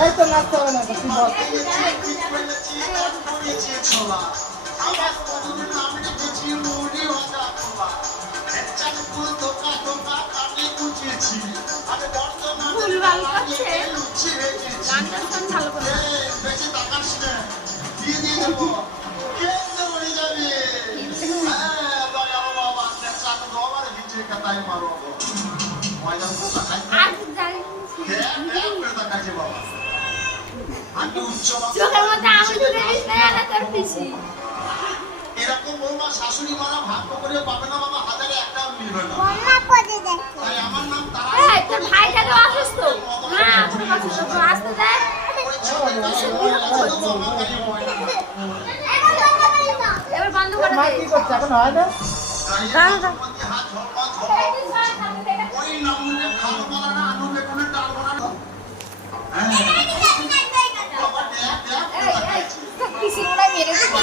এই তো নাচতে হবে না তুই বল। ভুলভাল করছে গানটা শোন ভালো করে চোখের মধ্যে আঙুল ঢুকে দিস না আর তোর পিসি এরকম বৌমা শাশুড়ি মারা ভাগ্য করে পাবে না বাবা, হাজারে একটাও মিলবে না। তাই আমার নাম তারা। এই তোর ভাইটা তো অসুস্থ না তোর অসুস্থ তো আসতে দে এবার বন্ধ করে মা দে কি করছে এখন হয় না? দাঁড়া ওই নামে খালো বলা না, আলু বেগুনের ডাল বলা না। হ্যাঁ বাবা দেখ দেখ এই পিসি গুলো মেরে দিবি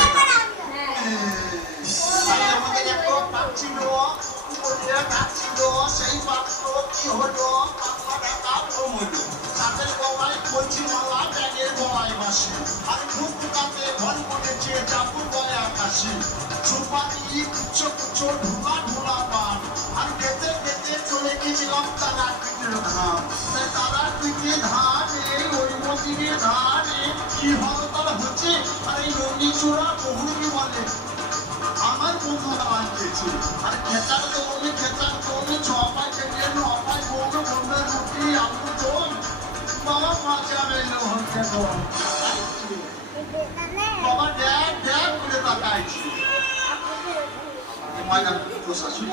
আমাদের একটা পাক ছিল, ওদের কাজ ছিল, সেই পাকটো কি হলো, পাকটা ঢাকা হলো। চাপের গলায় বলছি মালা, ব্যাগের গলায় বাসি, আর খুব কাতে ঘন করেছে চাপুর গলায় আকাশি। সুপারি কুচ্ছ কুচ্ছ ঢোলা ঢোলা পান, আর খেতে খেতে চলে গেছিলাম তারা পিঠের ধান। তারা পিঠে ধানে ওই মন্দিরে ধানে কি হলো তার হচ্ছে, আর এই নদী চোরা বহুরকে বলে আমার বন্ধু আনতেছে। আর খেতার দৌড়ে ছপায় খেতে নপায় বৌমে বন্ধের রুটি আলু দোল বাবা মাঝে মেলো হচ্ছে দোল। বাবা দেখ দেখ করে তাকাইছি। ময়দান তো শাশুড়ি